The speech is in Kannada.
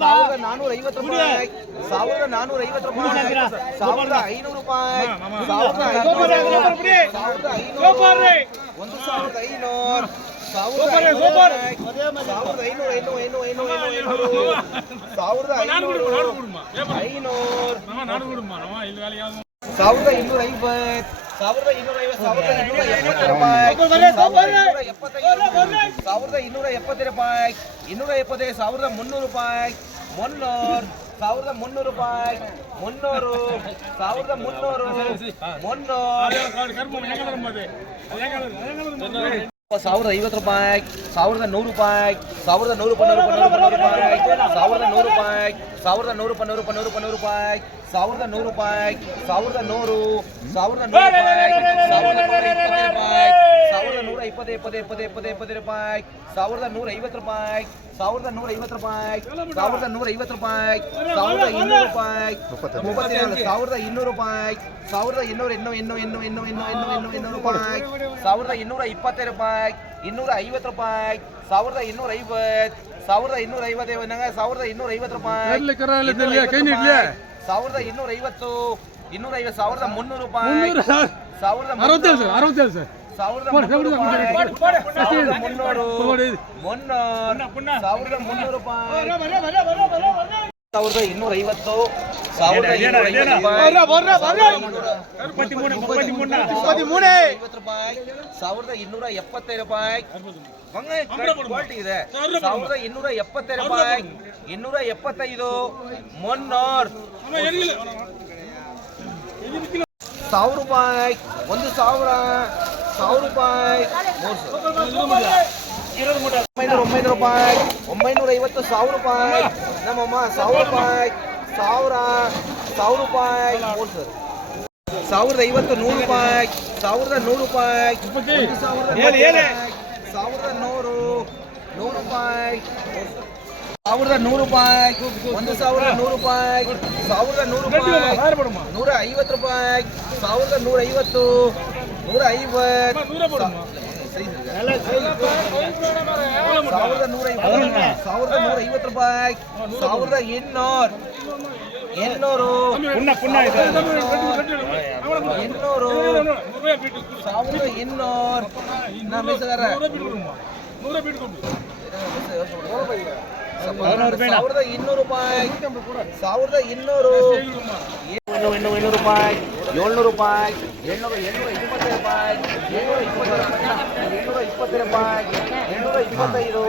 ಸಾವಿರದ ನಾನೂರ ಐವತ್ತು ರೂಪಾಯಿ ಸಾವಿರದ ನಾನೂರ ಐವತ್ತು ರೂಪಾಯಿ ಸಾವಿರದ ಐನೂರು ರೂಪಾಯಿ ಸಾವಿರದ ಐನೂರು ಸಾವಿರದ ಐನೂರು ಒಂದು ಸಾವಿರದ ಐನೂರು ಸಾವಿರದ ಐನೂರು ಸಾವಿರದ ಐನೂರು ಐನೂರು ಐನೂರು ಐನೂರು ಐನೂರು ಸಾವಿರದ ಐನೂರು ಐನೂರು ಸಾವಿರದ ಇನ್ನೂರ ಐವತ್ತು ಸಾವಿರದ ಇನ್ನೂರ ಐವತ್ತು ಸಾವಿರದ ಇನ್ನೂರ ಎಪ್ಪತ್ತು ರೂಪಾಯಿ. ಸಾವಿರದ ಇನ್ನೂರ ಎಪ್ಪತ್ತು ರೂಪಾಯಿ. ಇನ್ನೂರ ಎಪ್ಪತ್ತೈದು ಸಾವಿರದ ಮುನ್ನೂರು ರೂಪಾಯಿ. ಮುನ್ನೂರು ಸಾವಿರದ ಮುನ್ನೂರು ರೂಪಾಯಿ. ಮುನ್ನೂರು ಸಾವಿರದ ಮುನ್ನೂರು. ಮುನ್ನೂರು. ಸಾವಿರದ ಐವತ್ತು ರೂಪಾಯಿ, ಸಾವಿರದ ನೂರು ರೂಪಾಯಿ, ಸಾವಿರದ ನೂರು ರೂಪಾಯಿ ನೂರು ರೂಪಾಯಿ ರೂಪಾಯಿ ಸಾವಿರದ ನೂರು ರೂಪಾಯಿ, ಸಾವಿರದ ನೂರು ರೂಪಾಯಿ ನೂರು ರೂಪಾಯಿ ನೂರು ರೂಪಾಯಿ ಸಾವಿರದ ನೂರು ರೂಪಾಯಿ, ಸಾವಿರದ ನೂರು ಸಾವಿರದ ನೂರು ರೂಪಾಯಿ, ಸಾವಿರದ ನೂರ ಇಪ್ಪತ್ತು ಇಪ್ಪತ್ತು ಇಪ್ಪತ್ತು ಇಪ್ಪತ್ತು ಇಪ್ಪತ್ತು ರೂಪಾಯಿ. ಸಾವಿರದ ನೂರ ಐವತ್ತು ರೂಪಾಯಿ. ಸಾವಿರದ ನೂರ ಐವತ್ತು ರೂಪಾಯಿ. ಸಾವಿರದ ನೂರ ಐವತ್ತು ರೂಪಾಯಿ. ಸಾವಿರದ ಇನ್ನೂರು ರೂಪಾಯಿ. ಮೂವತ್ತೇಳು ಸಾವಿರದ ಇನ್ನೂರು ರೂಪಾಯಿ. ಸಾವಿರದ ಇನ್ನೂರ ಇನ್ನೂ ಇನ್ನೂ ಇನ್ನೂ ಇನ್ನೂ ಇನ್ನೂ ಇನ್ನೂ ಇನ್ನೂ ಇನ್ನೂರು ರೂಪಾಯಿ. ಸಾವಿರದ ಇನ್ನೂರ ಇಪ್ಪತ್ತೈದು ರೂಪಾಯಿ. ಇನ್ನೂರ ಐವತ್ತು ರೂಪಾಯಿ. ಸಾವಿರದ ಇನ್ನೂರ ಐವತ್ತು. ಸಾವಿರದ ಇನ್ನೂರ ಐವತ್ತು ನಂಗೆ ಸಾವಿರದ ಇನ್ನೂರ ಐವತ್ತು? ರೂಪಾಯಿ. ಸಾವಿರದ ಇನ್ನೂರ ಐವತ್ತು. ಇನ್ನೂರ ಐವತ್ತು ಸಾವಿರದ ಮುನ್ನೂರು ರೂಪಾಯಿ. ಸಾವಿರದ ಅರವತ್ತೇಳು ಸರ್ ಅರವತ್ತೇಳು ಸರ್. ಸಾವಿರದ ಕೊಡಿ, ಮುನ್ನೂರು ಕೊಡಿ, ರೂಪಾಯಿ. ಕೊಡಿ, ಕೊಡಿ. ಸಾವಿರದ ಮುನ್ನೂರು ಕೊಡಿ. ಮುನ್ನೂರು ಸಾವಿರದ ಮುನ್ನೂರು ರೂಪಾಯಿ ಸಾವಿರದ ಇನ್ನೂರ ಐವತ್ತು ಸಾವಿರದ ಇನ್ನೂರ ಐವತ್ತು ರೂಪಾಯಿ ಐವತ್ತು ರೂಪಾಯಿ ಸಾವಿರದ ಇನ್ನೂರ ಎಪ್ಪತ್ತೈದು ರೂಪಾಯಿ ಕ್ವಾಲಿಟಿ ಇದೆ ಸಾವಿರದ ಇನ್ನೂರ ಎಪ್ಪತ್ತೈದು ರೂಪಾಯಿ ಇನ್ನೂರ ಎಪ್ಪತ್ತೈದು ಮುನ್ನೂರು ಸಾವಿರ ರೂಪಾಯಿ ಒಂದು ಸಾವಿರ ಸಾವಿರ ರೂಪಾಯಿ. ಒಂಬೈನೂರ ಒಂಬೈನೂರು ರೂಪಾಯಿ. ಒಂಬೈನೂರ ಐವತ್ತು ಸಾವಿರ ರೂಪಾಯಿ. ನಮ್ಮಮ್ಮ ಸಾವಿರ ರೂಪಾಯಿ. ಸಾವಿರ ಸಾವಿರ ರೂಪಾಯಿ. ಮೂರು ಸರ್ ಸಾವಿರದ ಐವತ್ತು ನೂರು ರೂಪಾಯಿ. ಸಾವಿರದ ನೂರು ರೂಪಾಯಿ, ಸಾವಿರದ ನೂರು ನೂರು ರೂಪಾಯಿ. ಸಾವಿರದ ನೂರು ರೂಪಾಯಿ. ಒಂದು ಸಾವಿರದ ನೂರು ರೂಪಾಯಿ. ಸಾವಿರದ ನೂರು ರೂಪಾಯಿ. ನೂರ ಐವತ್ತು ರೂಪಾಯಿ. ಸಾವಿರದ ನೂರ ಐವತ್ತು நூறு ಐವತ್ತು ರೂಪಾಯಿ ಸಾವಿರದ ಎಂಟುನೂರು ಎಂಟುನೂರು ಎಂಟುನೂರು ಸಾವಿರದ ಎಂಟುನೂರು ನಾ ಮಿಸ್ಗಾರ ಸಾವಿರದ ಇನ್ನೂರು ರೂಪಾಯಿ ಸಾವಿರದ ಇನ್ನೂರು ಇನ್ನೂರು ರೂಪಾಯಿ ಏಳ್ನೂರು ರೂಪಾಯಿ ಏಳ್ನೂರು ಏಳ್ನೂರ ಇಪ್ಪತ್ತೈದು ರೂಪಾಯಿ. ಏಳ್ನೂರ ಇಪ್ಪತ್ತೈದು ರೂಪಾಯಿ. ಏಳ್ನೂರ ಇಪ್ಪತ್ತೈದು